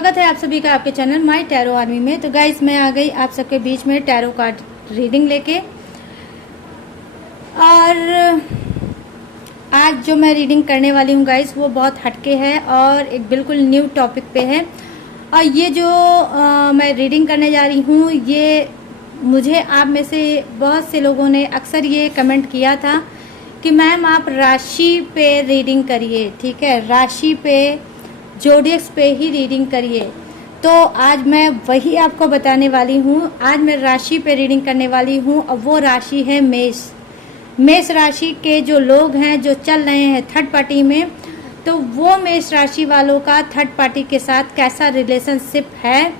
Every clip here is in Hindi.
स्वागत है आप सभी का आपके चैनल माय टैरो आर्मी में। तो गाइस मैं आ गई आप सबके बीच में टैरो कार्ड रीडिंग लेके। और आज जो मैं रीडिंग करने वाली हूँ गाइस वो बहुत हटके है और एक बिल्कुल न्यू टॉपिक पे है। और ये जो मैं रीडिंग करने जा रही हूँ ये मुझे आप में से बहुत से लोगों ने अक्सर ये कमेंट किया था कि मैम आप राशि पे रीडिंग करिए, ठीक है, राशि पे जोडियक्स पे ही रीडिंग करिए। तो आज मैं वही आपको बताने वाली हूँ। आज मैं राशि पे रीडिंग करने वाली हूँ और वो राशि है मेष। मेष राशि के जो लोग हैं जो चल रहे हैं थर्ड पार्टी में, तो वो मेष राशि वालों का थर्ड पार्टी के साथ कैसा रिलेशनशिप है,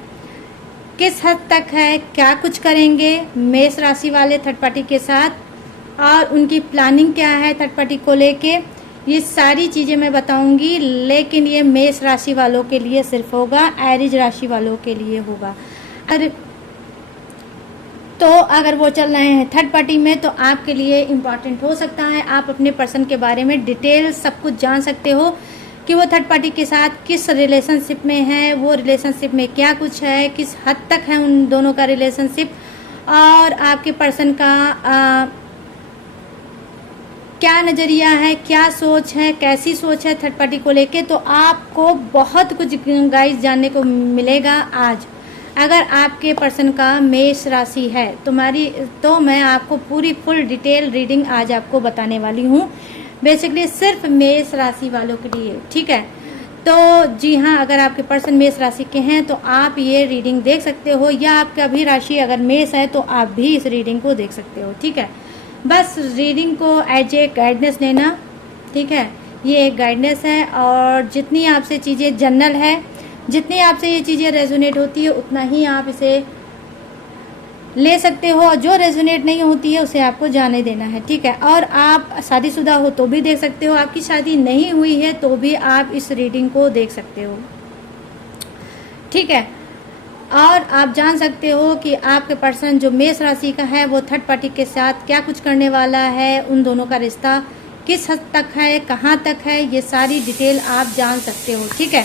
किस हद तक है, क्या कुछ करेंगे मेष राशि वाले थर्ड पार्टी के साथ और उनकी प्लानिंग क्या है थर्ड पार्टी को लेके, ये सारी चीज़ें मैं बताऊंगी। लेकिन ये मेष राशि वालों के लिए सिर्फ होगा, एरीज राशि वालों के लिए होगा। अगर वो चल रहे हैं थर्ड पार्टी में तो आपके लिए इम्पॉर्टेंट हो सकता है। आप अपने पर्सन के बारे में डिटेल सब कुछ जान सकते हो कि वो थर्ड पार्टी के साथ किस रिलेशनशिप में है, वो रिलेशनशिप में क्या कुछ है, किस हद तक है उन दोनों का रिलेशनशिप और आपके पर्सन का क्या नज़रिया है, क्या सोच है, कैसी सोच है थर्ड पार्टी को लेके। तो आपको बहुत कुछ गाइस जानने को मिलेगा आज। अगर आपके पर्सन का मेष राशि है तो मैं आपको पूरी फुल डिटेल रीडिंग आज आपको बताने वाली हूँ, बेसिकली सिर्फ मेष राशि वालों के लिए, ठीक है। तो जी हाँ, अगर आपके पर्सन मेष राशि के हैं तो आप ये रीडिंग देख सकते हो, या आपका भी राशि अगर मेष है तो आप भी इस रीडिंग को देख सकते हो, ठीक है। बस रीडिंग को एज ए गाइडेंस लेना, ठीक है, ये एक गाइडेंस है। और जितनी आपसे चीज़ें जनरल है, जितनी आपसे ये चीज़ें रेजोनेट होती है उतना ही आप इसे ले सकते हो, और जो रेजोनेट नहीं होती है उसे आपको जाने देना है, ठीक है। और आप शादीशुदा हो तो भी देख सकते हो, आपकी शादी नहीं हुई है तो भी आप इस रीडिंग को देख सकते हो, ठीक है। और आप जान सकते हो कि आपके पर्सन जो मेष राशि का है वो थर्ड पार्टी के साथ क्या कुछ करने वाला है, उन दोनों का रिश्ता किस हद तक है, कहाँ तक है, ये सारी डिटेल आप जान सकते हो, ठीक है।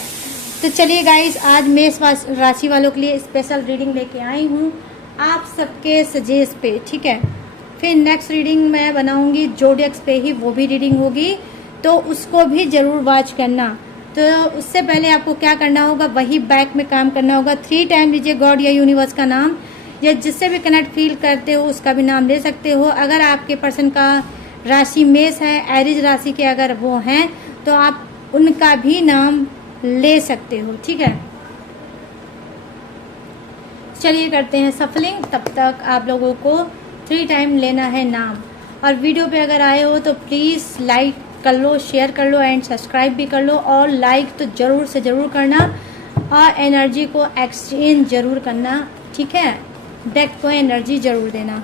तो चलिए गाइस, आज मेष राशि वालों के लिए स्पेशल रीडिंग लेके आई हूँ आप सबके सजेस्ट पे, ठीक है। फिर नेक्स्ट रीडिंग मैं बनाऊँगी जोडियक्स पे ही, वो भी रीडिंग होगी, तो उसको भी ज़रूर वॉच करना। तो उससे पहले आपको क्या करना होगा, वही बैक में काम करना होगा। 3 टाइम लीजिए गॉड या यूनिवर्स का नाम, या जिससे भी कनेक्ट फील करते हो उसका भी नाम ले सकते हो। अगर आपके पर्सन का राशि मेष है, एरीज राशि के अगर वो हैं तो आप उनका भी नाम ले सकते हो, ठीक है। चलिए करते हैं सफलिंग, तब तक आप लोगों को 3 टाइम लेना है नाम। और वीडियो पे अगर आए हो तो प्लीज़ लाइक कर लो, शेयर कर लो एंड सब्सक्राइब भी कर लो। और लाइक तो ज़रूर से ज़रूर करना और एनर्जी को एक्सचेंज ज़रूर करना, ठीक है। डेक को एनर्जी ज़रूर देना।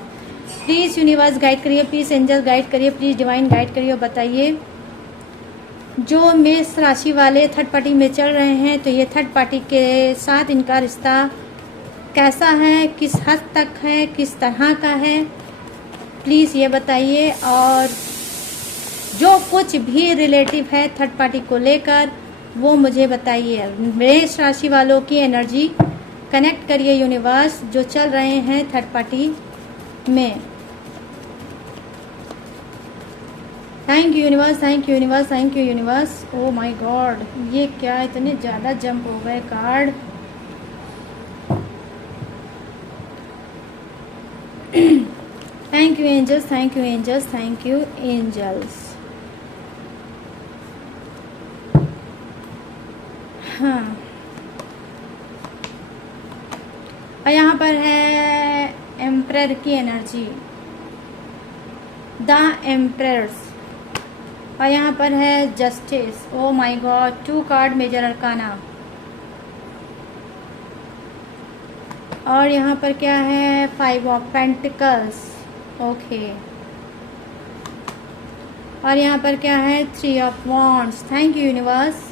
प्लीज़ यूनिवर्स गाइड करिए, प्लीज़ एंजल गाइड करिए, प्लीज़ डिवाइन गाइड करिए। बताइए जो मेष राशि वाले थर्ड पार्टी में चल रहे हैं तो ये थर्ड पार्टी के साथ इनका रिश्ता कैसा है, किस हद तक है, किस तरह का है, प्लीज़ ये बताइए। और जो कुछ भी रिलेटिव है थर्ड पार्टी को लेकर वो मुझे बताइए। मेष राशि वालों की एनर्जी कनेक्ट करिए यूनिवर्स जो चल रहे हैं थर्ड पार्टी में। Thank you universe, thank you universe, thank you universe. Oh my god, ये क्या इतने ज़्यादा जंप हो गए card. Thank you angels, thank you angels, thank you angels. हाँ, और यहाँ पर है एम्परर की एनर्जी, द एम्परर्स, और यहाँ पर है justice. Oh my god, 2 card major arcana. और यहाँ पर क्या है, 5 ऑफ पेंटिकल्स, ओके। और यहाँ पर क्या है, 3 of wands. Thank you universe.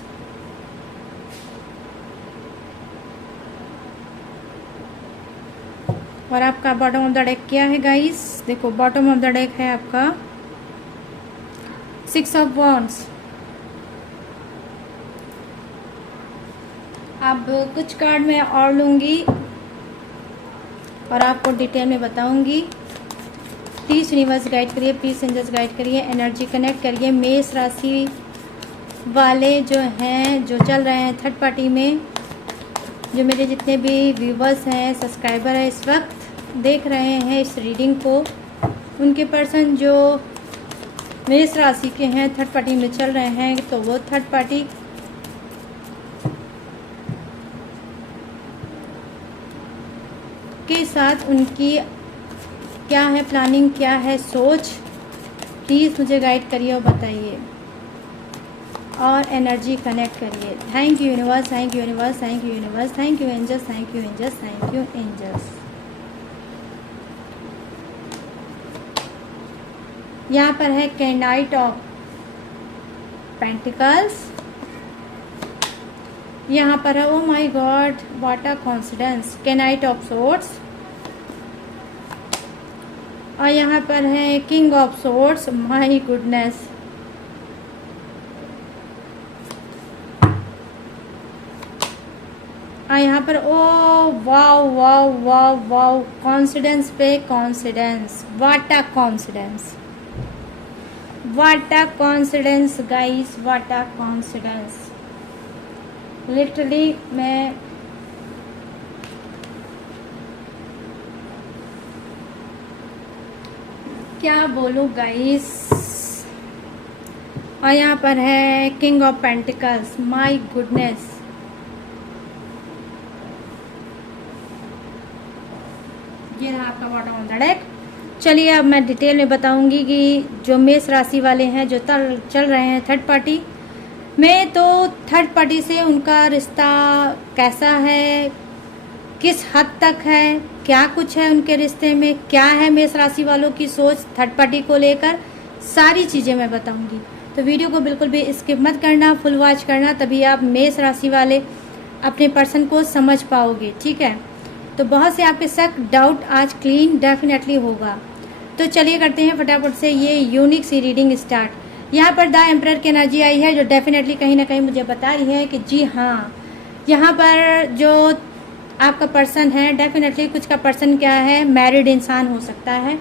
और आपका बॉटम ऑफ द डेक क्या है गाइस, देखो बॉटम ऑफ द डेक है आपका 6 ऑफ वॉन्ड्स, अब कुछ कार्ड मैं और लूँगी और आपको डिटेल में बताऊंगी। प्लीज़ यूनिवर्स गाइड करिए, प्लीज़ एंजल्स गाइड करिए, एनर्जी कनेक्ट करिए। मेष राशि वाले जो हैं, जो चल रहे हैं थर्ड पार्टी में, जो मेरे जितने भी व्यूवर्स हैं, सब्सक्राइबर हैं, इस वक्त देख रहे हैं इस रीडिंग को, उनके पर्सन जो मेष राशि के हैं, थर्ड पार्टी में चल रहे हैं, तो वो थर्ड पार्टी के साथ उनकी क्या है प्लानिंग, क्या है सोच, प्लीज़ मुझे गाइड करिए और बताइए और एनर्जी कनेक्ट करिए। Thank you universe, thank you universe, thank you universe, thank you angels, thank you angels, thank you angels. यहाँ पर है नाइट ऑफ पेंटिकल्स, यहाँ पर है oh my god what a confidence, knight of swords, और यहाँ पर है king of swords, my goodness. और यहाँ पर oh wow wow wow wow, confidence पे confidence, what a confidence, what a confidence guys, what a confidence. Literally मैं क्या बोलूँ गाइस। और यहाँ पर है king of pentacles, my goodness. ये रहा आपका बॉटम ऑफ द डेक। चलिए अब मैं डिटेल में बताऊंगी कि जो मेष राशि वाले हैं, जो चल रहे हैं थर्ड पार्टी में, तो थर्ड पार्टी से उनका रिश्ता कैसा है, किस हद तक है, क्या कुछ है उनके रिश्ते में, क्या है मेष राशि वालों की सोच थर्ड पार्टी को लेकर, सारी चीज़ें मैं बताऊंगी। तो वीडियो को बिल्कुल भी स्किप मत करना, फुल वॉच करना, तभी आप मेष राशि वाले अपने पर्सन को समझ पाओगे, ठीक है। तो बहुत से आपके शक डाउट आज क्लीन डेफिनेटली होगा। तो चलिए करते हैं फटाफट से ये यूनिक सी रीडिंग स्टार्ट। यहाँ पर द एम्परर की एनर्जी आई है, जो डेफिनेटली कहीं ना कहीं मुझे बता रही है कि जी हाँ, यहाँ पर जो आपका पर्सन है, डेफिनेटली कुछ का पर्सन क्या है, मैरिड इंसान हो सकता है,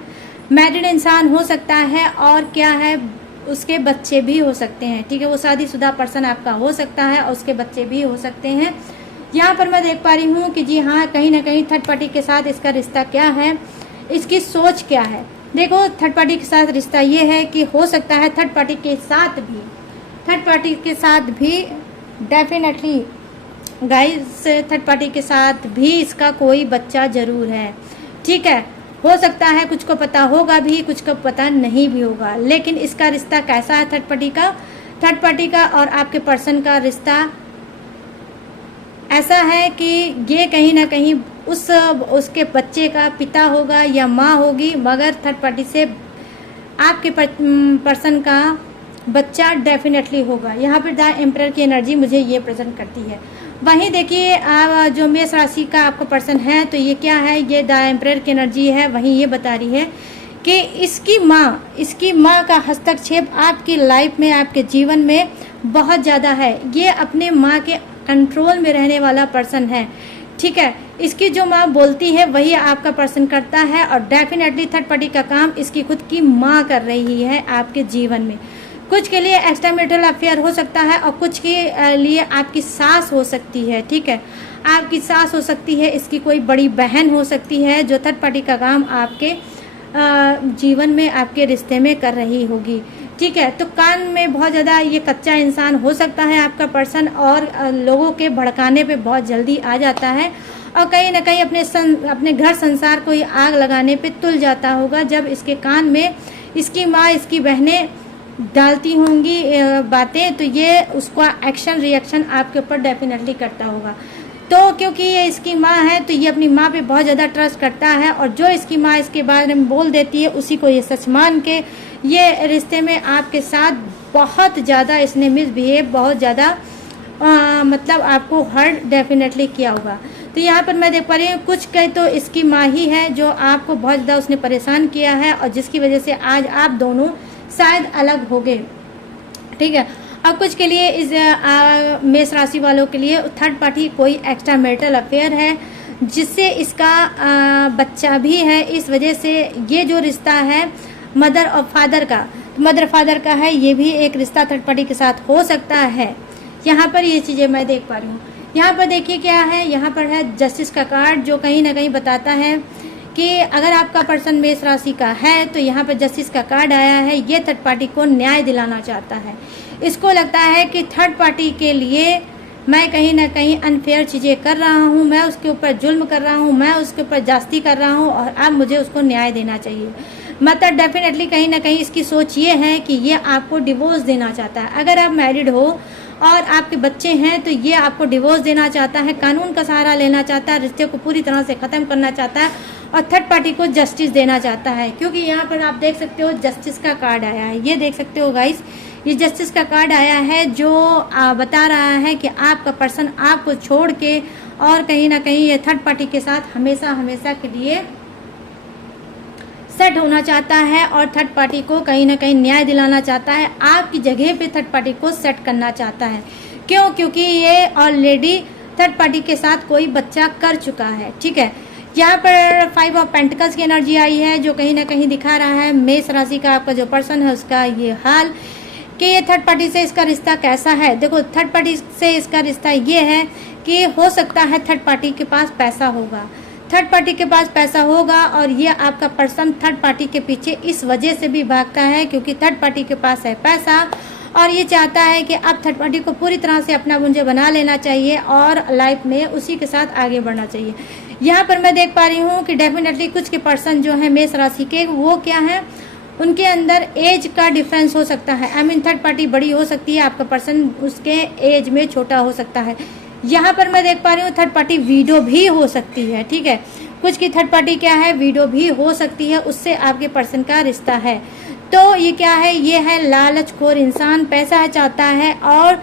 मैरिड इंसान हो सकता है, और क्या है उसके बच्चे भी हो सकते हैं, ठीक है। वो शादीशुदा पर्सन आपका हो सकता है और उसके बच्चे भी हो सकते हैं। यहाँ पर मैं देख पा रही हूँ कि जी हाँ, कहीं ना कहीं थर्ड पार्टी के साथ इसका रिश्ता क्या है, इसकी सोच क्या है। देखो थर्ड पार्टी के साथ रिश्ता ये है कि हो सकता है थर्ड पार्टी के साथ भी डेफिनेटली गाइस, थर्ड पार्टी के साथ भी इसका कोई बच्चा जरूर है, ठीक है। हो सकता है कुछ को पता होगा भी, कुछ को पता नहीं भी होगा, लेकिन इसका रिश्ता कैसा है थर्ड पार्टी का और आपके पर्सन का रिश्ता ऐसा है कि ये कहीं ना कहीं उसके बच्चे का पिता होगा या माँ होगी, मगर थर्ड पार्टी से आपके पर्सन का बच्चा डेफिनेटली होगा। यहाँ पर द एम्परर की एनर्जी मुझे ये प्रेजेंट करती है। वहीं देखिए जो मेष राशि का आपका पर्सन है, तो ये क्या है, ये द एम्परर की एनर्जी है। वहीं ये बता रही है कि इसकी माँ का हस्तक्षेप आपकी लाइफ में, आपके जीवन में बहुत ज़्यादा है। ये अपने माँ के कंट्रोल में रहने वाला पर्सन है, ठीक है। इसकी जो माँ बोलती है वही आपका पर्सन करता है, और डेफिनेटली थर्ड पार्टी का काम इसकी खुद की माँ कर रही है आपके जीवन में। कुछ के लिए एक्स्ट्रा मैरिटल अफेयर हो सकता है और कुछ के लिए आपकी सास हो सकती है, ठीक है। आपकी सास हो सकती है, इसकी कोई बड़ी बहन हो सकती है, जो थर्ड पार्टी का काम आपके जीवन में, आपके रिश्ते में कर रही होगी, ठीक है। तो कान में बहुत ज़्यादा ये कच्चा इंसान हो सकता है आपका पर्सन, और लोगों के भड़काने पे बहुत जल्दी आ जाता है, और कहीं ना कहीं अपने घर संसार को ये आग लगाने पे तुल जाता होगा जब इसके कान में इसकी माँ, इसकी बहनें डालती होंगी बातें, तो ये उसका एक्शन रिएक्शन आपके ऊपर डेफिनेटली करता होगा। तो क्योंकि ये इसकी माँ है, तो ये अपनी माँ पे बहुत ज़्यादा ट्रस्ट करता है, और जो इसकी माँ इसके बारे में बोल देती है उसी को ये सच मान के ये रिश्ते में आपके साथ बहुत ज़्यादा इसने मिसबिहेव, बहुत ज़्यादा मतलब आपको हर्ट डेफिनेटली किया होगा। तो यहाँ पर मैं देख पा रही हूँ कुछ कहीं तो इसकी माँ ही है जो आपको बहुत ज़्यादा उसने परेशान किया है, और जिसकी वजह से आज आप दोनों शायद अलग हो गए, ठीक है। और कुछ के लिए इस मेष राशि वालों के लिए थर्ड पार्टी कोई एक्स्ट्रा मैरिटल अफेयर है जिससे इसका बच्चा भी है। इस वजह से ये जो रिश्ता है मदर और फादर का, मदर फादर का है, ये भी एक रिश्ता थर्ड पार्टी के साथ हो सकता है। यहाँ पर ये चीज़ें मैं देख पा रही हूँ। यहाँ पर देखिए क्या है, यहाँ पर है जस्टिस का कार्ड जो कहीं ना कहीं बताता है कि अगर आपका पर्सन मेष राशि का है तो यहाँ पर जस्टिस का कार्ड आया है। ये थर्ड पार्टी को न्याय दिलाना चाहता है। इसको लगता है कि थर्ड पार्टी के लिए मैं कहीं ना कहीं अनफेयर चीज़ें कर रहा हूँ, मैं उसके ऊपर जुल्म कर रहा हूँ, मैं उसके ऊपर जास्ती कर रहा हूँ और अब मुझे उसको न्याय देना चाहिए। मतलब डेफिनेटली कहीं ना कहीं इसकी सोच ये है कि ये आपको डिवोर्स देना चाहता है। अगर आप मैरिड हो और आपके बच्चे हैं तो ये आपको डिवोर्स देना चाहता है, कानून का सहारा लेना चाहता है, रिश्ते को पूरी तरह से ख़त्म करना चाहता है और थर्ड पार्टी को जस्टिस देना चाहता है। क्योंकि यहाँ पर आप देख सकते हो जस्टिस का कार्ड आया है, ये देख सकते हो गाइस, ये जस्टिस का कार्ड आया है जो बता रहा है कि आपका पर्सन आपको छोड़ के और कहीं ना कहीं ये थर्ड पार्टी के साथ हमेशा हमेशा के लिए सेट होना चाहता है और थर्ड पार्टी को कहीं ना कहीं न्याय दिलाना चाहता है। आपकी जगह पे थर्ड पार्टी को सेट करना चाहता है। क्यों? क्योंकि ये ऑलरेडी थर्ड पार्टी के साथ कोई बच्चा कर चुका है। ठीक है, यहाँ पर 5 ऑफ पेंटिकल्स की एनर्जी आई है जो कहीं ना कहीं दिखा रहा है मेष राशि का आपका जो पर्सन है उसका ये हाल कि ये थर्ड पार्टी से इसका रिश्ता कैसा है। देखो, थर्ड पार्टी से इसका रिश्ता ये है कि हो सकता है थर्ड पार्टी के पास पैसा होगा, थर्ड पार्टी के पास पैसा होगा और ये आपका पर्सन थर्ड पार्टी के पीछे इस वजह से भी भागता है क्योंकि थर्ड पार्टी के पास है पैसा और ये चाहता है कि अब थर्ड पार्टी को पूरी तरह से अपना मुंजे बना लेना चाहिए और लाइफ में उसी के साथ आगे बढ़ना चाहिए। यहाँ पर मैं देख पा रही हूँ कि डेफिनेटली कुछ के पर्सन जो है मेष राशि के, वो क्या है, उनके अंदर एज का डिफरेंस हो सकता है। आई मीन थर्ड पार्टी बड़ी हो सकती है, आपका पर्सन उसके एज में छोटा हो सकता है। यहाँ पर मैं देख पा रही हूँ थर्ड पार्टी वीडियो भी हो सकती है। ठीक है, कुछ की थर्ड पार्टी क्या है, वीडियो भी हो सकती है, उससे आपके पर्सन का रिश्ता है। तो ये क्या है, ये है लालचखोर इंसान, पैसा चाहता है और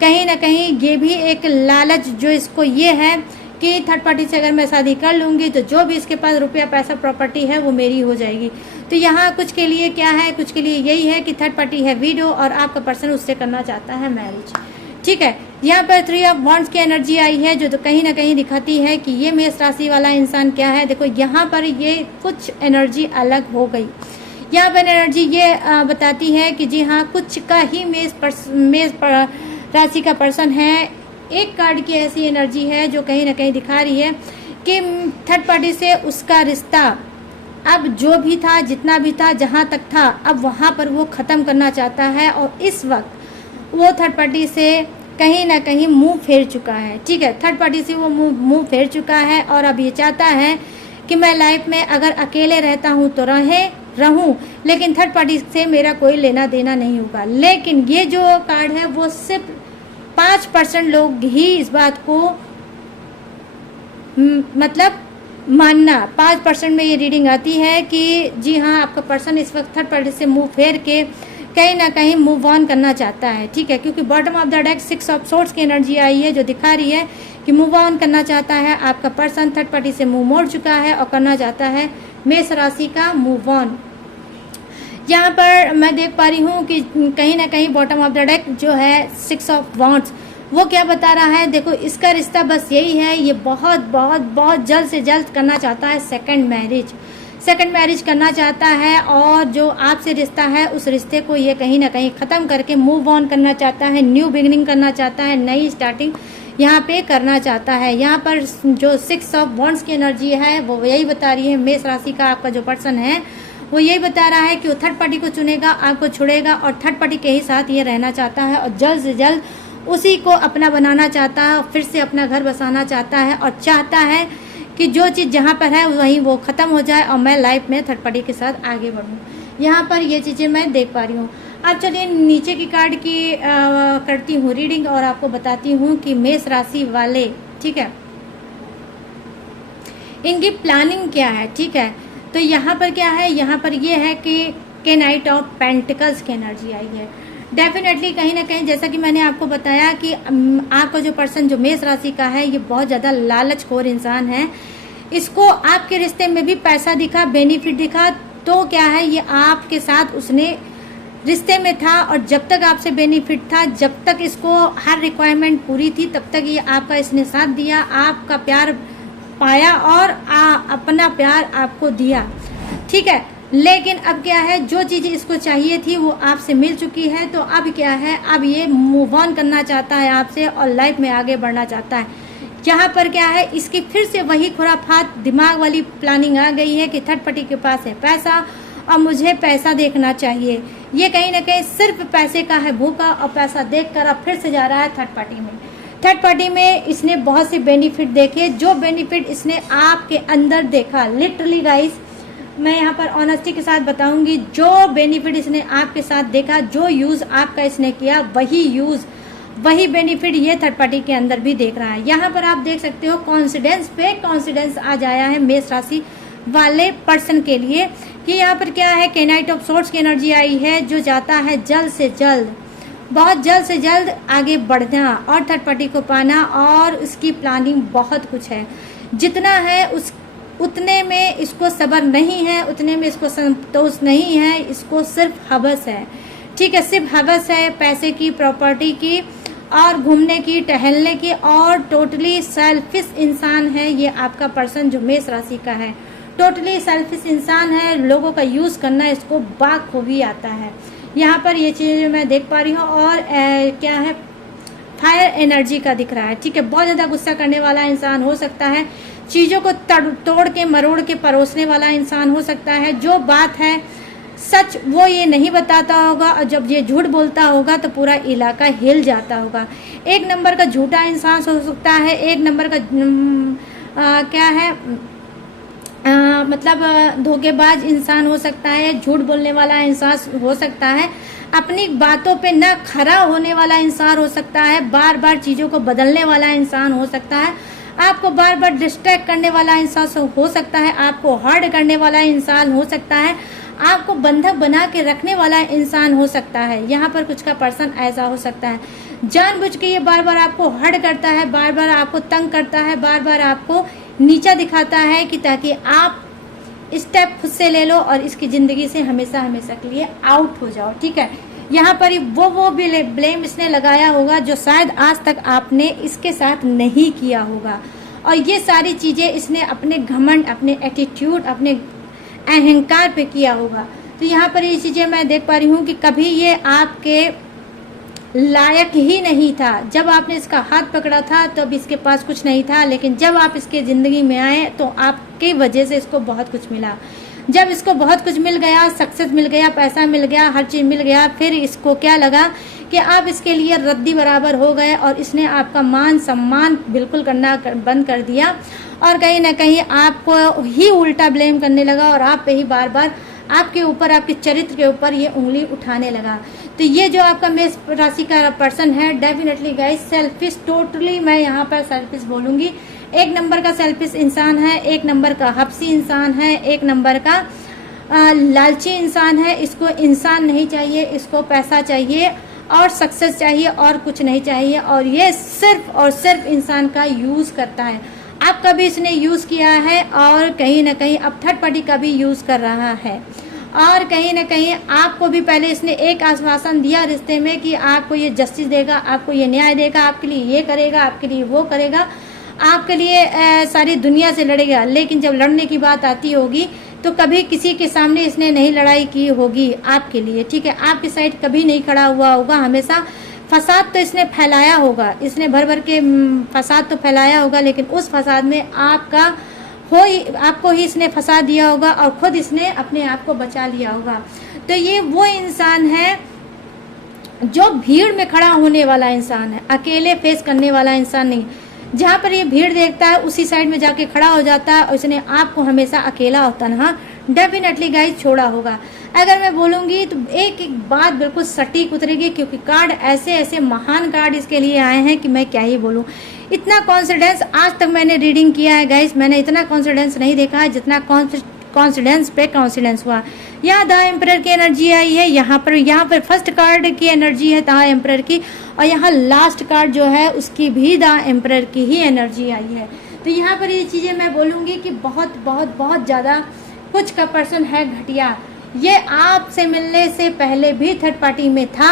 कहीं ना कहीं ये भी एक लालच जो इसको ये है कि थर्ड पार्टी से अगर मैं शादी कर लूँगी तो जो भी इसके पास रुपया पैसा प्रॉपर्टी है वो मेरी हो जाएगी। तो यहाँ कुछ के लिए क्या है, कुछ के लिए यही है कि थर्ड पार्टी है वीडियो और आपका पर्सन उससे करना चाहता है मैरिज। ठीक है, यहाँ पर 3 ऑफ वॉन्ड्स की एनर्जी आई है जो तो कहीं ना कहीं दिखाती है कि ये मेष राशि वाला इंसान क्या है। देखो, यहाँ पर ये कुछ एनर्जी अलग हो गई। यहाँ पर एनर्जी ये बताती है कि जी हाँ, कुछ का ही मेष राशि का पर्सन है। एक कार्ड की ऐसी एनर्जी है जो कहीं ना कहीं दिखा रही है कि थर्ड पार्टी से उसका रिश्ता अब जो भी था, जितना भी था, जहाँ तक था, अब वहाँ पर वो ख़त्म करना चाहता है और इस वक्त वो थर्ड पार्टी से कहीं ना कहीं मुंह फेर चुका है। ठीक है, थर्ड पार्टी से वो मुंह फेर चुका है और अब ये चाहता है कि मैं लाइफ में अगर अकेले रहता हूँ तो रहूं, लेकिन थर्ड पार्टी से मेरा कोई लेना देना नहीं होगा। लेकिन ये जो कार्ड है वो सिर्फ 5% लोग ही इस बात को मतलब मानना, 5% में ये रीडिंग आती है कि जी हाँ, आपका पर्सन इस वक्त थर्ड पार्टी से मुंह फेर के कहीं ना कहीं मूव ऑन करना चाहता है। ठीक है, क्योंकि bottom of the deck 6 of swords की एनर्जी आई है जो दिखा रही है कि मूव ऑन करना चाहता है आपका पर्सन, थर्ड पार्टी से मुंह मोड़ चुका है और करना चाहता है मेष राशि का मूव ऑन। यहाँ पर मैं देख पा रही हूँ कि कहीं ना कहीं बॉटम ऑफ द डेक जो है 6 ऑफ वॉन्ड्स वो क्या बता रहा है। देखो, इसका रिश्ता बस यही है, ये बहुत बहुत बहुत जल्द से जल्द करना चाहता है सेकंड मैरिज करना चाहता है और जो आपसे रिश्ता है उस रिश्ते को ये कहीं ना कहीं ख़त्म करके मूव ऑन करना चाहता है, न्यू बिगिनिंग करना चाहता है, नई स्टार्टिंग यहाँ पे करना चाहता है। यहाँ पर जो 6 ऑफ वॉन्ड्स की एनर्जी है वो यही बता रही है, मेष राशि का आपका जो पर्सन है वो यही बता रहा है कि वो थर्ड पार्टी को चुनेगा, आपको छोड़ेगा और थर्ड पार्टी के ही साथ ये रहना चाहता है और जल्द से जल्द उसी को अपना बनाना चाहता है, फिर से अपना घर बसाना चाहता है और चाहता है कि जो चीज़ जहाँ पर है वहीं वो ख़त्म हो जाए और मैं लाइफ में थर्ड पार्टी के साथ आगे बढ़ूँ। यहाँ पर ये चीज़ें मैं देख पा रही हूँ। अब चलिए नीचे की कार्ड की करती हूँ रीडिंग और आपको बताती हूँ कि मेष राशि वाले, ठीक है, इनकी प्लानिंग क्या है। ठीक है, तो यहाँ पर क्या है, यहाँ पर ये है कि नाइट ऑफ पेंटिकल्स की एनर्जी आई है। डेफिनेटली कहीं ना कहीं जैसा कि मैंने आपको बताया कि आपका जो पर्सन जो मेष राशि का है ये बहुत ज़्यादा लालचखोर इंसान है। इसको आपके रिश्ते में भी पैसा दिखा, बेनिफिट दिखा, तो क्या है, ये आपके साथ उसने रिश्ते में था और जब तक आपसे बेनिफिट था, जब तक इसको हर रिक्वायरमेंट पूरी थी, तब तक ये आपका इसने साथ दिया, आपका प्यार पाया और अपना प्यार आपको दिया, ठीक है। लेकिन अब क्या है, जो चीज़ इसको चाहिए थी वो आपसे मिल चुकी है, तो अब क्या है, अब ये मूव ऑन करना चाहता है आपसे और लाइफ में आगे बढ़ना चाहता है। यहाँ पर क्या है, इसकी फिर से वही खुराफात दिमाग वाली प्लानिंग आ गई है कि थर्ड पार्टी के पास है पैसा और मुझे पैसा देखना चाहिए। ये कहीं ना कहीं सिर्फ पैसे का है भूखा और पैसा देखकर अब फिर से जा रहा है थर्ड पार्टी में। थर्ड पार्टी में इसने बहुत से बेनिफिट देखे, जो बेनिफिट इसने आपके अंदर देखा, लिटरली गाइस मैं यहाँ पर ऑनेस्टी के साथ बताऊंगी, जो बेनिफिट इसने आपके साथ देखा, जो यूज़ आपका इसने किया, वही बेनिफिट ये थर्ड पार्टी के अंदर भी देख रहा है। यहाँ पर आप देख सकते हो कॉन्फिडेंस पे कॉन्फिडेंस आ जाया है मेष राशि वाले पर्सन के लिए कि यहाँ पर क्या है, नाइट ऑफ सोर्ट्स की एनर्जी आई है, जो जाता है जल्द से जल्द, बहुत जल्द से जल्द आगे बढ़ना और थर्ड पार्टी को पाना, और उसकी प्लानिंग बहुत कुछ है। जितना है उतने में इसको सब्र नहीं है, उतने में इसको संतोष नहीं है, इसको सिर्फ हवस है, ठीक है, सिर्फ हवस है पैसे की, प्रॉपर्टी की और घूमने की, टहलने की, और टोटली सेल्फिश इंसान है ये आपका पर्सन जो मेष राशि का है। टोटली सेल्फिश इंसान है, लोगों का यूज़ करना इसको बाखूबी आता है। यहाँ पर ये चीज़ मैं देख पा रही हूँ। और क्या है, फायर एनर्जी का दिख रहा है, ठीक है। बहुत ज़्यादा गुस्सा करने वाला इंसान हो सकता है, चीज़ों को तोड़ के मरोड़ के परोसने वाला इंसान हो सकता है, जो बात है सच वो ये नहीं बताता होगा, और जब ये झूठ बोलता होगा तो पूरा इलाका हिल जाता होगा। एक नंबर का झूठा इंसान हो सकता है, एक नंबर का क्या है मतलब धोखेबाज इंसान हो सकता है, झूठ बोलने वाला इंसान हो सकता है, अपनी बातों पे न खरा होने वाला इंसान हो सकता है, बार बार चीज़ों को बदलने वाला इंसान हो सकता है, आपको बार बार डिस्ट्रैक्ट करने वाला इंसान हो सकता है, आपको हर्ट करने वाला इंसान हो सकता है, आपको बंधक बना के रखने वाला इंसान हो सकता है। यहाँ पर कुछ का पर्सन ऐसा हो सकता है, जानबूझ के ये बार बार आपको हर्ट करता है, बार बार आपको तंग करता है, बार बार आपको नीचा दिखाता है कि ताकि आप स्टेप खुद से ले लो और इसकी ज़िंदगी से हमेशा हमेशा के लिए आउट हो जाओ, ठीक है। यहाँ पर वो भी ब्लेम इसने लगाया होगा जो शायद आज तक आपने इसके साथ नहीं किया होगा, और ये सारी चीज़ें इसने अपने घमंड, अपने एटीट्यूड, अपने अहंकार पे किया होगा। तो यहाँ पर ये चीज़ें मैं देख पा रही हूँ कि कभी ये आपके लायक ही नहीं था। जब आपने इसका हाथ पकड़ा था तब इसके पास कुछ नहीं था, लेकिन जब आप इसके ज़िंदगी में आए तो आपकी वजह से इसको बहुत कुछ मिला। जब इसको बहुत कुछ मिल गया, सक्सेस मिल गया, पैसा मिल गया, हर चीज़ मिल गया, फिर इसको क्या लगा कि आप इसके लिए रद्दी बराबर हो गए और इसने आपका मान सम्मान बिल्कुल करना बंद कर दिया, और कहीं ना कहीं आपको ही उल्टा ब्लेम करने लगा और आप पे ही बार बार आपके ऊपर, आपके चरित्र के ऊपर ये उंगली उठाने लगा। तो ये जो आपका मेष राशि का पर्सन है, डेफिनेटली गाइस सेल्फिश, टोटली मैं यहाँ पर सेल्फिश बोलूँगी। एक नंबर का सेल्फिश इंसान है, एक नंबर का हफ्सी इंसान है, एक नंबर का लालची इंसान है। इसको इंसान नहीं चाहिए, इसको पैसा चाहिए और सक्सेस चाहिए और कुछ नहीं चाहिए, और ये सिर्फ और सिर्फ इंसान का यूज़ करता है। आपका भी इसने यूज़ किया है और कहीं ना कहीं अब थर्ड पार्टी का भी यूज़ कर रहा है, और कहीं ना कहीं आपको भी पहले इसने एक आश्वासन दिया रिश्ते में कि आपको ये जस्टिस देगा, आपको ये न्याय देगा, आपके लिए ये करेगा, आपके लिए वो करेगा, आपके लिए सारी दुनिया से लड़ेगा। लेकिन जब लड़ने की बात आती होगी तो कभी किसी के सामने इसने नहीं लड़ाई की होगी आपके लिए, ठीक है। आपकी साइड कभी नहीं खड़ा हुआ होगा, हमेशा फसाद तो इसने फैलाया होगा, इसने भर भर के फसाद तो फैलाया होगा, लेकिन उस फसाद में आपको ही इसने फंसा दिया होगा और खुद इसने अपने आप को बचा लिया होगा। तो ये वो इंसान है जो भीड़ में खड़ा होने वाला इंसान है, अकेले फेस करने वाला इंसान नहीं। जहाँ पर ये भीड़ देखता है उसी साइड में जाके खड़ा हो जाता है और इसने आपको हमेशा अकेला होता ना डेफिनेटली गाइस छोड़ा होगा। अगर मैं बोलूँगी तो एक एक बात बिल्कुल सटीक उतरेगी, क्योंकि कार्ड ऐसे ऐसे महान कार्ड इसके लिए आए हैं कि मैं क्या ही बोलूँ। इतना कॉन्फिडेंस आज तक मैंने रीडिंग किया है गाइस, मैंने इतना कॉन्फिडेंस नहीं देखा है जितना कॉन्फिडेंस पे कॉन्फिडेंस हुआ। यहाँ द एम्परर की एनर्जी आई है, यहाँ पर फर्स्ट कार्ड की एनर्जी है द एम्परर की, और यहाँ लास्ट कार्ड जो है उसकी भी द एम्परर की ही एनर्जी आई है। तो यहाँ पर ये चीज़ें मैं बोलूँगी कि बहुत बहुत बहुत ज़्यादा कुछ का पर्सन है घटिया। ये आपसे मिलने से पहले भी थर्ड पार्टी में था,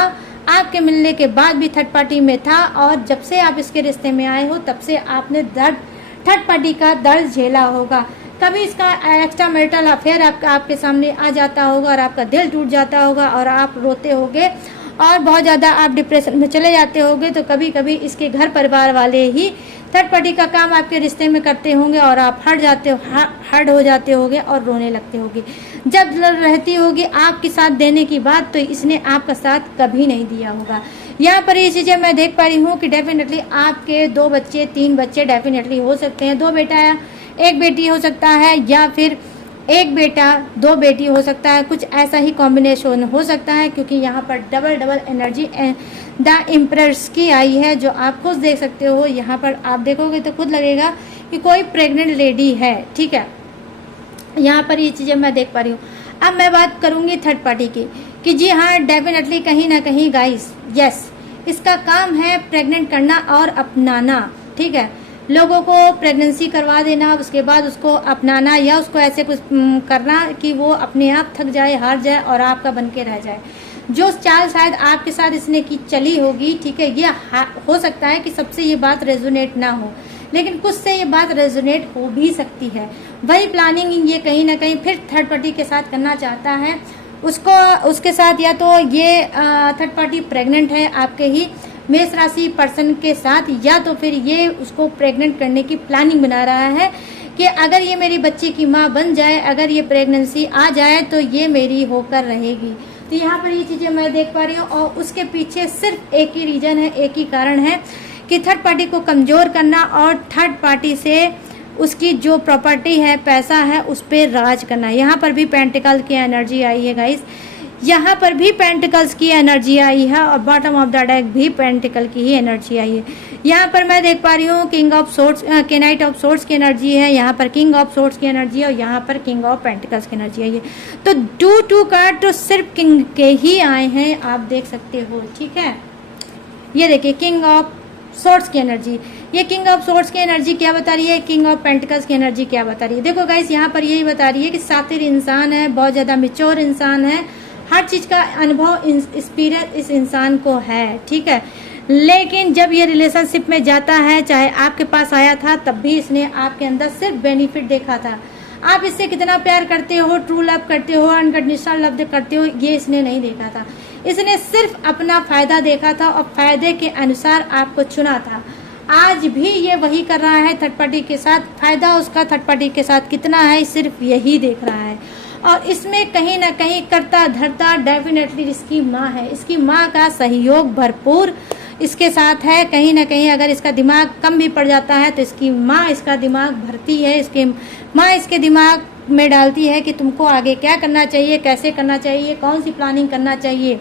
आपके मिलने के बाद भी थर्ड पार्टी में था, और जब से आप इसके रिश्ते में आए हो तब से आपने थर्ड पार्टी का दर्द झेला होगा। कभी इसका एक्स्ट्रा मैरिटल अफेयर आपके सामने आ जाता होगा और आपका दिल टूट जाता होगा और आप रोते होगे और बहुत ज़्यादा आप डिप्रेशन में चले जाते होगे। तो कभी कभी इसके घर परिवार वाले ही थर्ड पार्टी का काम आपके रिश्ते में करते होंगे और आप हर्ट हो जाते होगे और रोने लगते होगे। जब रहती होगी आपके साथ देने की बात, तो इसने आपका साथ कभी नहीं दिया होगा। यहाँ पर ये चीज़ें मैं देख पा रही हूँ कि डेफिनेटली आपके 2 बच्चे 3 बच्चे डेफिनेटली हो सकते हैं। 2 बेटा या 1 बेटी हो सकता है, या फिर 1 बेटा 2 बेटी हो सकता है। कुछ ऐसा ही कॉम्बिनेशन हो सकता है, क्योंकि यहाँ पर डबल एनर्जी द एम्परर्स की आई है, जो आप खुद देख सकते हो। यहाँ पर आप देखोगे तो खुद लगेगा कि कोई प्रेग्नेंट लेडी है, ठीक है। यहाँ पर ये चीज़ें मैं देख पा रही हूँ। अब मैं बात करूँगी थर्ड पार्टी की, कि जी हाँ, डेफिनेटली कहीं ना कहीं गाइस, यस, इसका काम है प्रेग्नेंट करना और अपनाना, ठीक है। लोगों को प्रेगनेंसी करवा देना, उसके बाद उसको अपनाना या उसको ऐसे कुछ करना कि वो अपने आप थक जाए, हार जाए और आपका बन के रह जाए। जो चाल शायद आपके साथ इसने की चली होगी, ठीक है, ये हो सकता है कि सबसे ये बात रेजोनेट ना हो, लेकिन कुछ से ये बात रेजोनेट हो भी सकती है। वही प्लानिंग ये कहीं ना कहीं फिर थर्ड पार्टी के साथ करना चाहता है। उसके साथ या तो ये थर्ड पार्टी प्रेग्नेंट है आपके ही मेष राशि पर्सन के साथ, या तो फिर ये उसको प्रेग्नेंट करने की प्लानिंग बना रहा है कि अगर ये मेरी बच्ची की माँ बन जाए, अगर ये प्रेगनेंसी आ जाए तो ये मेरी होकर रहेगी। तो यहाँ पर ये चीज़ें मैं देख पा रही हूँ, और उसके पीछे सिर्फ एक ही रीज़न है, एक ही कारण है कि थर्ड पार्टी को कमज़ोर करना और थर्ड पार्टी से उसकी जो प्रॉपर्टी है, पैसा है, उस पर राज करना। यहाँ पर भी पेंटिकल की एनर्जी आई है गाइस, यहाँ पर भी पेंटिकल्स की एनर्जी आई है, और बॉटम ऑफ द डेक भी पेंटिकल की ही एनर्जी आई है। यहाँ पर मैं देख पा रही हूँ किंग ऑफ सोर्ड्स के नाइट ऑफ सोर्ड्स की एनर्जी है, यहाँ पर किंग ऑफ सोर्ड्स की एनर्जी है, और यहाँ पर किंग ऑफ पेंटिकल्स की एनर्जी आई है। तो 2 कार्ड तो सिर्फ किंग के ही आए हैं, आप देख सकते हो, ठीक है। ये देखिए किंग ऑफ सोर्ड्स की एनर्जी, ये किंग ऑफ सोर्ड्स की एनर्जी क्या बता रही है, किंग ऑफ पेंटिकल्स की एनर्जी क्या बता रही है। देखो गाइस, यहाँ पर यही बता रही है कि सातिर इंसान है, बहुत ज़्यादा मेच्योर इंसान है, हर चीज़ का अनुभव एक्सपीरियंस इस इंसान को है, ठीक है। लेकिन जब ये रिलेशनशिप में जाता है, चाहे आपके पास आया था तब भी इसने आपके अंदर सिर्फ बेनिफिट देखा था। आप इससे कितना प्यार करते हो, ट्रू लव करते हो, अनकंडीशनल लव करते हो, ये इसने नहीं देखा था। इसने सिर्फ अपना फ़ायदा देखा था और फ़ायदे के अनुसार आपको चुना था। आज भी ये वही कर रहा है थर्ड पार्टी के साथ। फ़ायदा उसका थर्ड पार्टी के साथ कितना है, सिर्फ यही देख रहा है। और इसमें कहीं ना कहीं करता धरता डेफिनेटली इसकी माँ है। इसकी माँ का सहयोग भरपूर इसके साथ है। कहीं ना कहीं अगर इसका दिमाग कम भी पड़ जाता है तो इसकी माँ इसका दिमाग भरती है, इसकी माँ इसके दिमाग में डालती है कि तुमको आगे क्या करना चाहिए, कैसे करना चाहिए, कौन सी प्लानिंग करना चाहिए।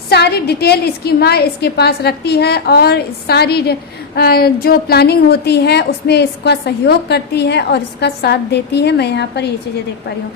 सारी डिटेल इसकी माँ इसके पास रखती है और सारी जो प्लानिंग होती है उसमें इसका सहयोग करती है और इसका साथ देती है। मैं यहाँ पर ये चीज़ें देख पा रही हूँ।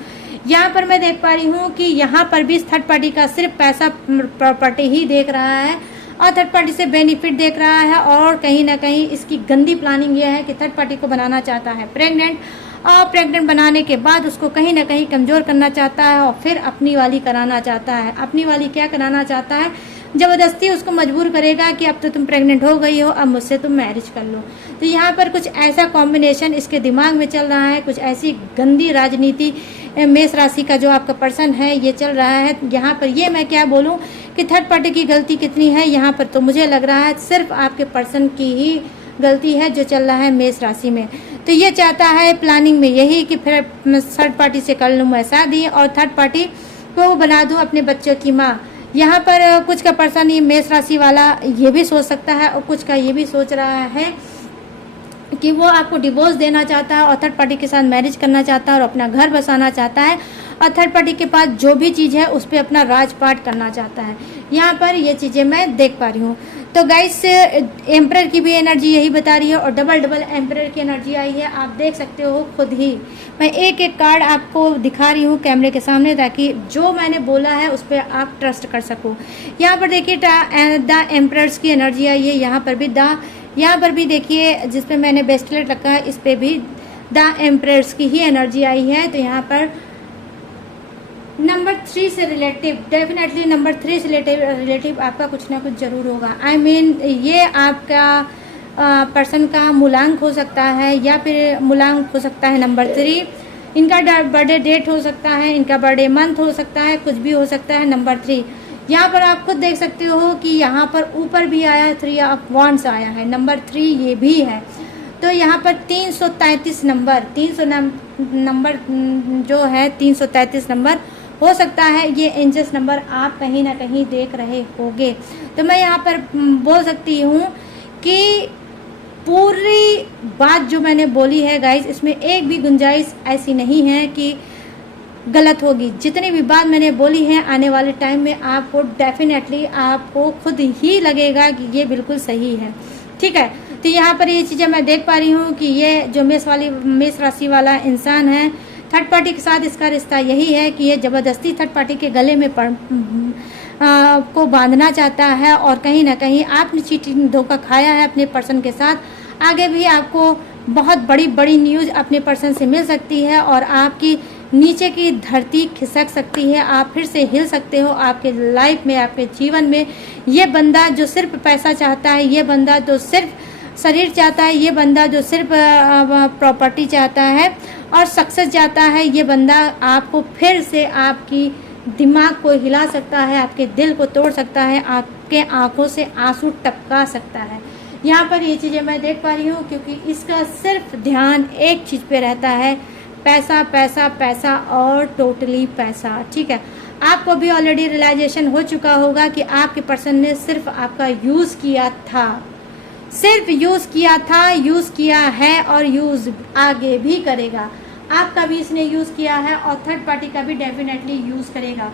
यहाँ पर मैं देख पा रही हूँ कि यहाँ पर भी थर्ड पार्टी का सिर्फ पैसा प्रॉपर्टी ही देख रहा है और थर्ड पार्टी से बेनिफिट देख रहा है। और कहीं ना कहीं इसकी गंदी प्लानिंग यह है कि थर्ड पार्टी को बनाना चाहता है प्रेग्नेंट, और प्रेग्नेंट बनाने के बाद उसको कहीं ना कहीं कमज़ोर करना चाहता है और फिर अपनी वाली कराना चाहता है। अपनी वाली क्या कराना चाहता है, ज़बरदस्ती उसको मजबूर करेगा कि अब तो तुम प्रेग्नेंट हो गई हो, अब मुझसे तुम मैरिज कर लो। तो यहाँ पर कुछ ऐसा कॉम्बिनेशन इसके दिमाग में चल रहा है, कुछ ऐसी गंदी राजनीति मेष राशि का जो आपका पर्सन है ये चल रहा है। यहाँ पर ये मैं क्या बोलूँ कि थर्ड पार्टी की गलती कितनी है, यहाँ पर तो मुझे लग रहा है सिर्फ आपके पर्सन की ही गलती है जो चल रहा है मेष राशि में। तो ये चाहता है प्लानिंग में यही कि फिर थर्ड पार्टी से कर लूँ मैं शादी और थर्ड पार्टी को बना दूँ अपने बच्चों की माँ। यहाँ पर कुछ का पर्सन ये मेष राशि वाला ये भी सोच सकता है और कुछ का ये भी सोच रहा है कि वो आपको डिवोर्स देना चाहता है और थर्ड पार्टी के साथ मैरिज करना चाहता है और अपना घर बसाना चाहता है और थर्ड पार्टी के पास जो भी चीज़ है उस पर अपना राजपाट करना चाहता है। यहाँ पर ये चीज़ें मैं देख पा रही हूँ। तो गाइस एम्परर की भी एनर्जी यही बता रही है और डबल एम्परर की एनर्जी आई है, आप देख सकते हो खुद ही। मैं एक एक कार्ड आपको दिखा रही हूँ कैमरे के सामने ताकि जो मैंने बोला है उस पर आप ट्रस्ट कर सको। यहाँ पर देखिए द एम्परर्स की एनर्जी आई है, यहाँ पर भी देखिए जिसपे मैंने ब्रेसलेट रखा है इस पर भी द एम्परर्स की ही एनर्जी आई है। तो यहाँ पर नंबर 3 से रिलेटिव, डेफिनेटली नंबर 3 से रिलेटिव आपका कुछ ना कुछ जरूर होगा। आई मीन ये आपका पर्सन का मूलांक हो सकता है या फिर मूलांक हो सकता है नंबर 3। इनका बर्थडे डेट हो सकता है, इनका बर्थडे मंथ हो सकता है, कुछ भी हो सकता है नंबर 3। यहाँ पर आप खुद देख सकते हो कि यहाँ पर ऊपर भी आया है 3 ऑफ वांड्स आया है, नंबर 3 ये भी है। तो यहाँ पर 333 नंबर, 300 नंबर जो है 333 नंबर हो सकता है ये एंजल्स नंबर आप कहीं ना कहीं देख रहे होंगे। तो मैं यहाँ पर बोल सकती हूँ कि पूरी बात जो मैंने बोली है गाइस, इसमें एक भी गुंजाइश ऐसी नहीं है कि गलत होगी। जितनी भी बात मैंने बोली है आने वाले टाइम में आपको डेफिनेटली आपको खुद ही लगेगा कि ये बिल्कुल सही है, ठीक है। तो यहाँ पर ये चीज़ें मैं देख पा रही हूँ कि ये जो मेष राशि वाला इंसान है, थर्ड पार्टी के साथ इसका रिश्ता यही है कि ये ज़बरदस्ती थर्ड पार्टी के गले में को बांधना चाहता है और कहीं ना कहीं आपने चीटिंग धोखा खाया है अपने पर्सन के साथ। आगे भी आपको बहुत बड़ी बड़ी न्यूज़ अपने पर्सन से मिल सकती है और आपकी नीचे की धरती खिसक सकती है, आप फिर से हिल सकते हो आपके लाइफ में, आपके जीवन में। ये बंदा जो सिर्फ पैसा चाहता है, ये बंदा जो सिर्फ शरीर चाहता है, ये बंदा जो सिर्फ प्रॉपर्टी चाहता है और सक्सेस चाहता है, ये बंदा आपको फिर से आपकी दिमाग को हिला सकता है, आपके दिल को तोड़ सकता है, आपके आंखों से आंसू टपका सकता है। यहाँ पर ये चीज़ें मैं देख पा रही हूँ क्योंकि इसका सिर्फ ध्यान एक चीज़ पे रहता है, पैसा पैसा पैसा और टोटली पैसा, ठीक है। आपको भी ऑलरेडी रियलाइजेशन हो चुका होगा कि आपके पर्सन ने सिर्फ आपका यूज़ किया था, सिर्फ यूज़ किया था, यूज़ किया है और यूज़ आगे भी करेगा। आपका भी इसने यूज़ किया है और थर्ड पार्टी का भी डेफिनेटली यूज़ करेगा।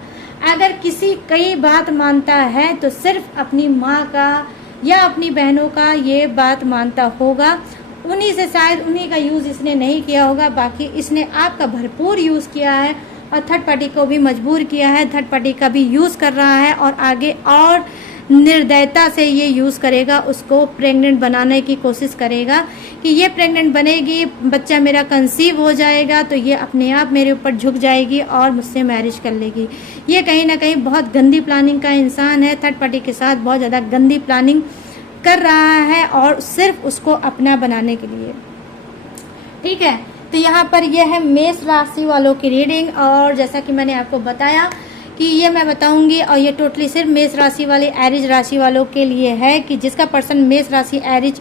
अगर किसी कई बात मानता है तो सिर्फ अपनी माँ का या अपनी बहनों का ये बात मानता होगा, उन्हीं से शायद उन्हीं का यूज़ इसने नहीं किया होगा। बाकी इसने आपका भरपूर यूज़ किया है और थर्ड पार्टी को भी मजबूर किया है, थर्ड पार्टी का भी यूज़ कर रहा है और आगे और निर्दयता से ये यूज़ करेगा, उसको प्रेग्नेंट बनाने की कोशिश करेगा कि ये प्रेग्नेंट बनेगी, बच्चा मेरा कंसीव हो जाएगा तो ये अपने आप मेरे ऊपर झुक जाएगी और मुझसे मैरिज कर लेगी। ये कहीं ना कहीं बहुत गंदी प्लानिंग का इंसान है, थर्ड पार्टी के साथ बहुत ज़्यादा गंदी प्लानिंग कर रहा है और सिर्फ उसको अपना बनाने के लिए, ठीक है। तो यहाँ पर यह है मेष राशि वालों की रीडिंग और जैसा कि मैंने आपको बताया कि ये मैं बताऊंगी और ये टोटली सिर्फ मेष राशि वाले एरिज राशि वालों के लिए है कि जिसका पर्सन मेष राशि एरिज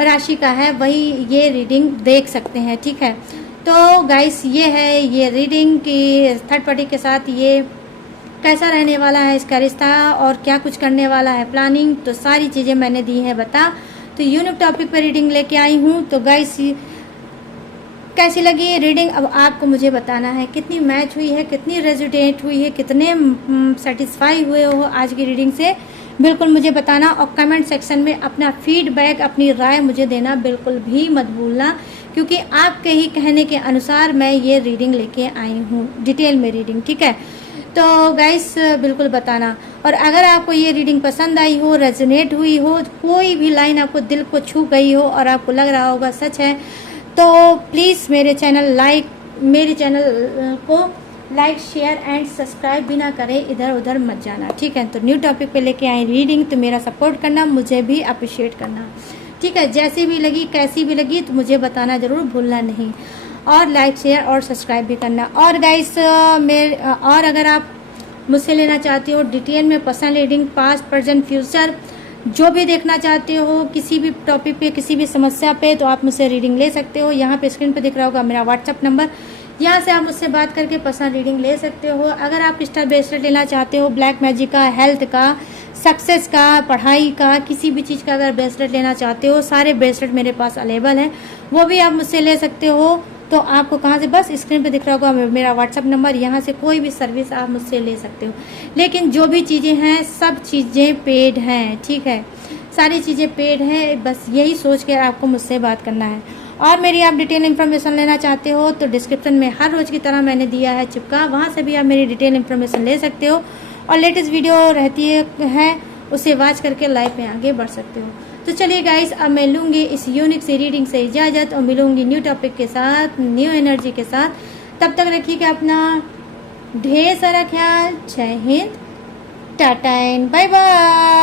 राशि का है वही ये रीडिंग देख सकते हैं, ठीक है। तो गाइस ये है ये रीडिंग कि थर्ड पार्टी के साथ ये कैसा रहने वाला है इसका रिश्ता और क्या कुछ करने वाला है प्लानिंग, तो सारी चीज़ें मैंने दी हैं बता। तो यूनिक टॉपिक पर रीडिंग लेके आई हूँ। तो गाइस कैसी लगी ये रीडिंग अब आपको मुझे बताना है, कितनी मैच हुई है, कितनी रेजोनेट हुई है, कितने सेटिस्फाई हुए हो आज की रीडिंग से, बिल्कुल मुझे बताना और कमेंट सेक्शन में अपना फीडबैक अपनी राय मुझे देना बिल्कुल भी मत भूलना क्योंकि आपके ही कहने के अनुसार मैं ये रीडिंग लेके आई हूँ, डिटेल में रीडिंग, ठीक है। तो गाइस बिल्कुल बताना और अगर आपको ये रीडिंग पसंद आई हो, रेजोनेट हुई हो, कोई भी लाइन आपको दिल को छू गई हो और आपको लग रहा होगा सच है तो प्लीज़ मेरे चैनल को लाइक शेयर एंड सब्सक्राइब भी ना करें, इधर उधर मत जाना, ठीक है। तो न्यू टॉपिक पे लेके आए रीडिंग, तो मेरा सपोर्ट करना, मुझे भी अप्रिशिएट करना, ठीक है। जैसी भी लगी कैसी भी लगी तो मुझे बताना ज़रूर भूलना नहीं और लाइक शेयर और सब्सक्राइब भी करना। और गाइस और अगर आप मुझसे लेना चाहते हो डिटेल में personal reading, past present future जो भी देखना चाहते हो किसी भी टॉपिक पे किसी भी समस्या पे तो आप मुझसे रीडिंग ले सकते हो। यहाँ पे स्क्रीन पे दिख रहा होगा मेरा व्हाट्सअप नंबर, यहाँ से आप मुझसे बात करके पर्सनल रीडिंग ले सकते हो। अगर आप क्रिस्टल ब्रेसलेट लेना चाहते हो, ब्लैक मैजिक का, हेल्थ का, सक्सेस का, पढ़ाई का, किसी भी चीज़ का अगर ब्रेसलेट लेना चाहते हो, सारे ब्रेसलेट मेरे पास अवेलेबल हैं, वो भी आप मुझसे ले सकते हो। तो आपको कहाँ से, बस स्क्रीन पे दिख रहा होगा मेरा व्हाट्सअप नंबर, यहाँ से कोई भी सर्विस आप मुझसे ले सकते हो। लेकिन जो भी चीज़ें हैं सब चीज़ें पेड हैं, ठीक है, सारी चीज़ें पेड हैं, बस यही सोच कर आपको मुझसे बात करना है। और मेरी आप डिटेल इन्फॉर्मेशन लेना चाहते हो तो डिस्क्रिप्शन में हर रोज़ की तरह मैंने दिया है चिपका, वहाँ से भी आप मेरी डिटेल इन्फॉर्मेशन ले सकते हो और लेटेस्ट वीडियो रहती है उसे वॉच करके लाइफ में आगे बढ़ सकते हो। तो चलिए गाइस अब मैं लूँगी इस यूनिक सी रीडिंग से इजाज़त और मिलूँगी न्यू टॉपिक के साथ, न्यू एनर्जी के साथ। तब तक रखिएगा अपना ढेर सारा ख्याल। जय हिंद, टाटा एंड बाय बाय।